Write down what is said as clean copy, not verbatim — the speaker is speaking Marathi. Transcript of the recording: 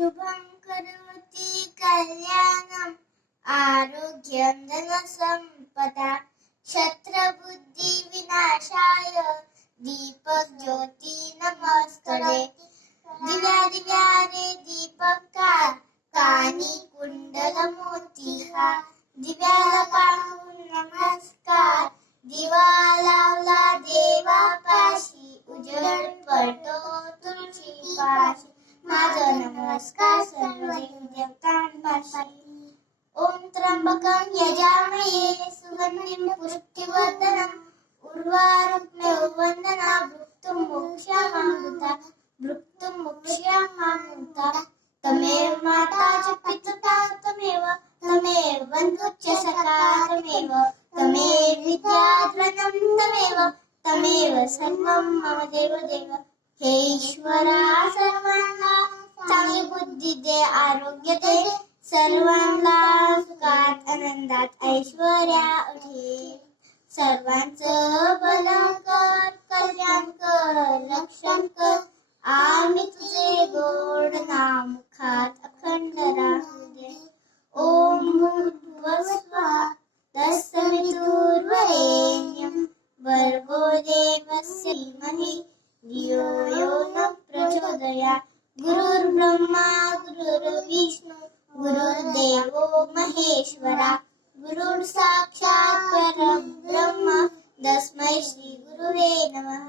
शुभं करोति कल्याणम् आरोग्यं धनसम्पदा क्षत्रबुद्धिविनाशाय दीपज्योती नमस्तुते दिव्या दिव्या रे दीपकार कानी कुंडल मोतीहा दिव्याला पाहून नमस्कार दिवा लावला देवापाशी उजळ पडतो तुळशी पाशी माझा नमस्कार सर्व देवतांपाशी ओम त्र्यंबकं यजामहे सुगंधिं पुष्टिवर्धनम् उर्वारुकमेव वन्दना भुक्तुं मोक्ष्यामामृता तमेव माता च पिता तमेव बन्धुश्च सखा तमेव विद्याधनं तमेव सर्वं मम देवदेव हे ईश्वरा सर्वांना चांगली बुद्धी दे आरोग्य दे सर्वांना सुखात आनंदात ऐश्वर्या ठे सर्वांचं भलं कर कल्याण कर रक्षण कर आम्ही तुझे गोड नाम मुखात अखंड राहू दे ओम भूर्भुवस्वः तत्सवितुर्वरेण्यं भर्गो देवस्य धीमहि धियो यो न प्रचोदयात् गुरुर्ब्रह्मा गुरुर्विष्णु गुरुर्देवो महेश्वरा गुरुर् साक्षात् परब्रह्म तस्मै श्री गुरुवे नमः.